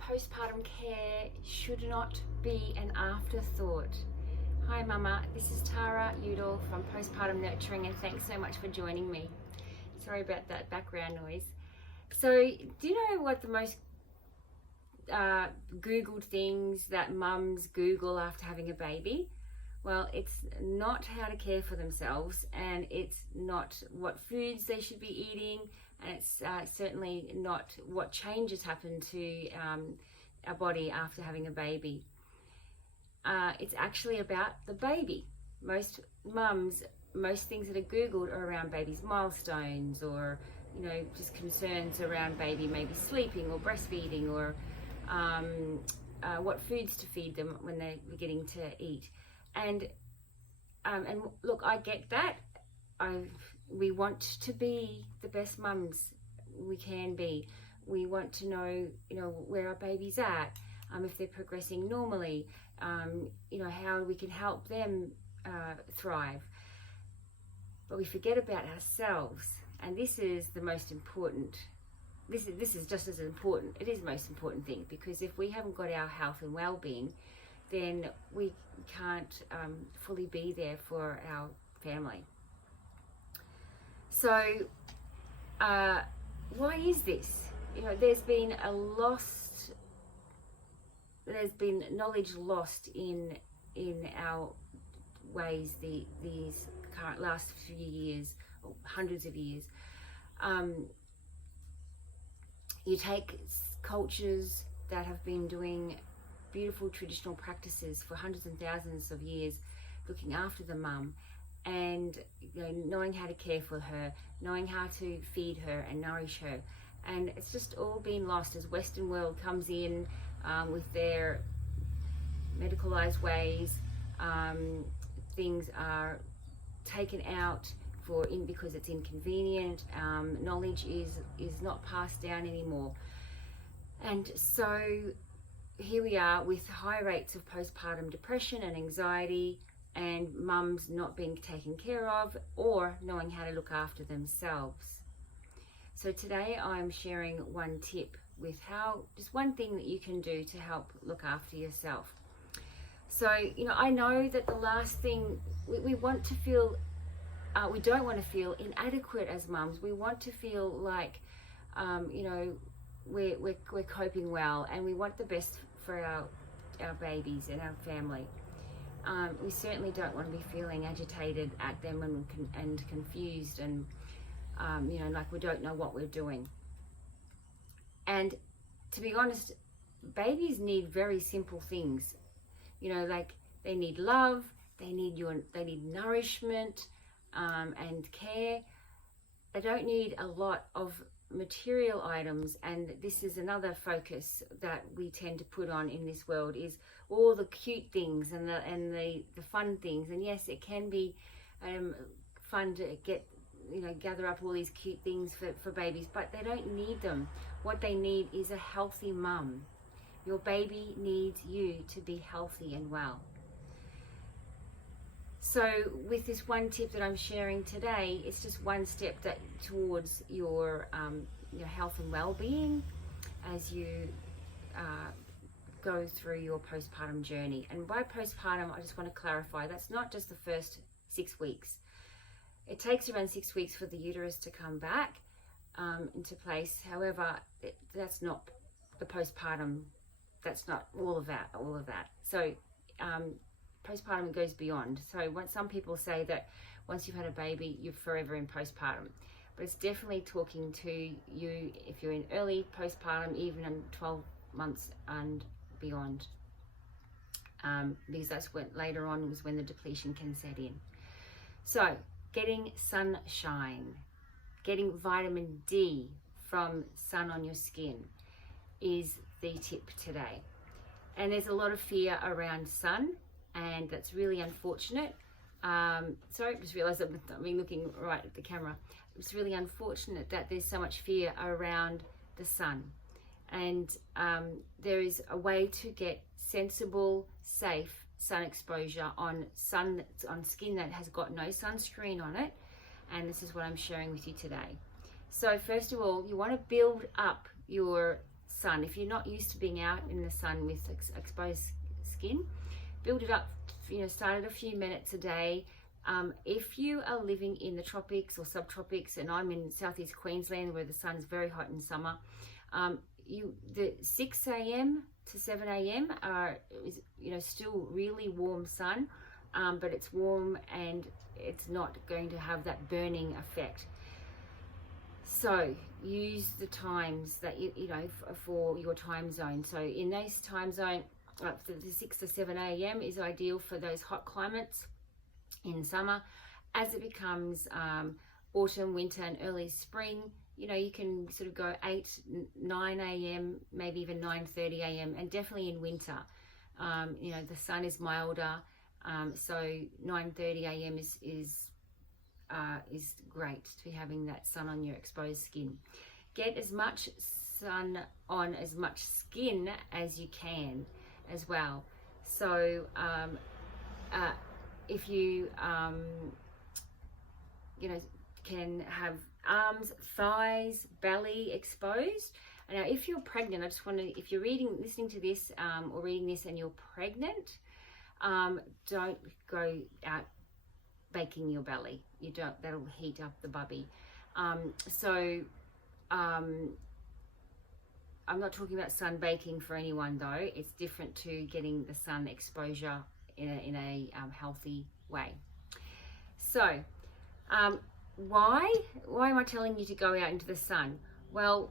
postpartum care should not be an afterthought. Hi Mama, this is Tara Udall from Postpartum Nurturing, and thanks so much for joining me. Sorry about that background noise. So, do you know what the most Googled things that mums Google after having a baby? Well, it's not how to care for themselves, and it's not what foods they should be eating, and it's certainly not what changes happen to our body after having a baby. It's actually about the baby. Most mums, most things that are Googled are around baby's milestones, or just concerns around baby maybe sleeping or breastfeeding, or what foods to feed them when they're beginning to eat. And look, I get that. We want to be the best mums we can be. We want to know, where our baby's at, if they're progressing normally, how we can help them thrive. But we forget about ourselves, and this is the most important. This is just as important. It is the most important thing, because if we haven't got our health and well-being, then we can't fully be there for our family. So why is this? There's been knowledge lost in our ways these current last few years, or hundreds of years. You take cultures that have been doing beautiful traditional practices for hundreds and thousands of years, looking after the mum, and knowing how to care for her, knowing how to feed her and nourish her, and it's just all been lost as Western world comes in with their medicalized ways. Things are taken out because it's inconvenient. Knowledge is not passed down anymore, and so here we are with high rates of postpartum depression and anxiety, and mums not being taken care of or knowing how to look after themselves. So today I'm sharing one tip with just one thing that you can do to help look after yourself. So, I know that the last thing we want to feel, we don't want to feel inadequate as mums. We want to feel like, we're coping well, and we want the best for our babies and our family. We certainly don't want to be feeling agitated at them and confused, and like we don't know what we're doing. And to be honest, babies need very simple things. Like they need love, they need nourishment and care. They don't need a lot of material items, and this is another focus that we tend to put on in this world, is all the cute things and the fun things. And yes, it can be fun to gather up all these cute things for babies, but they don't need them. What they need is a healthy mum. Your baby needs you to be healthy and well. So with this one tip that I'm sharing today, it's just one step towards your health and well-being as you go through your postpartum journey. And by postpartum, I just want to clarify, that's not just the first 6 weeks. It takes around 6 weeks for the uterus to come back into place. However, that's not the postpartum. That's not all of that. So postpartum goes beyond. So some people say that once you've had a baby, you're forever in postpartum. But it's definitely talking to you if you're in early postpartum, even in 12 months and beyond. Because that's when later on was when the depletion can set in. So getting sunshine, getting vitamin D from sun on your skin is the tip today. And there's a lot of fear around sun, and that's really unfortunate. Sorry, I just realized I've been looking right at the camera. It's really unfortunate that there's so much fear around the sun. And there is a way to get sensible, safe sun exposure on skin that has got no sunscreen on it. And this is what I'm sharing with you today. So first of all, you want to build up your sun. If you're not used to being out in the sun with exposed skin, build it up, start at a few minutes a day. If you are living in the tropics or subtropics, and I'm in southeast Queensland where the sun's very hot in summer, the 6 a.m. to 7 a.m. is still really warm sun, but it's warm and it's not going to have that burning effect. So use the times that for your time zone. So in those time zone, the 6 to 7 a.m. is ideal for those hot climates in summer. As it becomes autumn, winter, and early spring, you can sort of go 8, 9 a.m., maybe even 9:30 a.m. And definitely in winter, the sun is milder, so 9:30 a.m. is great to be having that sun on your exposed skin. Get as much sun on as much skin as you can as well. So if you can have arms, thighs, belly exposed. Now if you're pregnant, I just want to, if you're listening to this or reading this and you're pregnant, don't go out baking your belly. That'll heat up the bubby. I'm not talking about sun baking for anyone though. It's different to getting the sun exposure in a healthy way. So why am I telling you to go out into the sun? Well,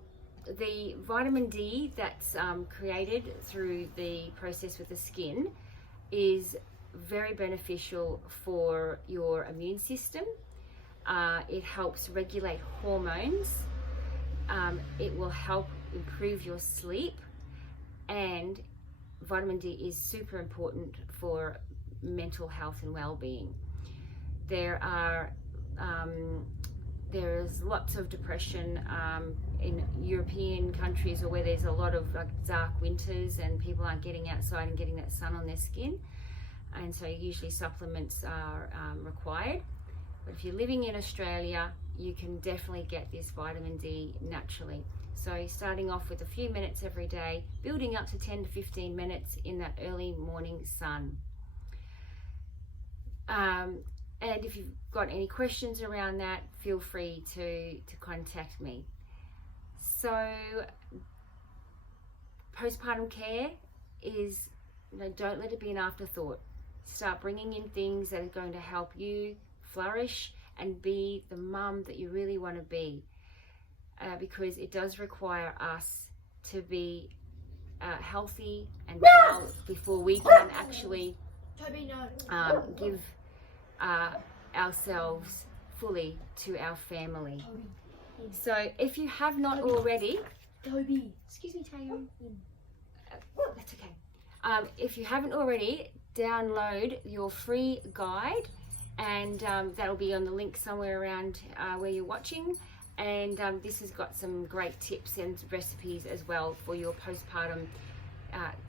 the vitamin D that's created through the process with the skin is very beneficial for your immune system. It helps regulate hormones. It will help improve your sleep, and vitamin D is super important for mental health and well-being. There's lots of depression in European countries, or where there's a lot of dark winters and people aren't getting outside and getting that sun on their skin, and so usually supplements are required. But if you're living in Australia, you can definitely get this vitamin D naturally. So starting off with a few minutes every day, building up to 10 to 15 minutes in that early morning sun. And if you've got any questions around that, feel free to contact me. So postpartum care is, don't let it be an afterthought. Start bringing in things that are going to help you flourish and be the mum that you really want to be, because it does require us to be healthy and well before we can actually give ourselves fully to our family. So if you have not already, Excuse me, Tayo. that's okay. If you haven't already, download your free guide, and that'll be on the link somewhere around where you're watching. And this has got some great tips and recipes as well for your postpartum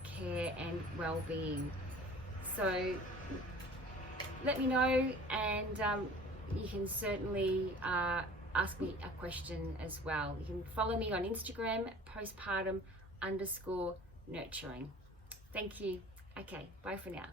care and well-being. So let me know, and you can certainly ask me a question as well. You can follow me on Instagram, postpartum_nurturing. Thank you. Okay, bye for now.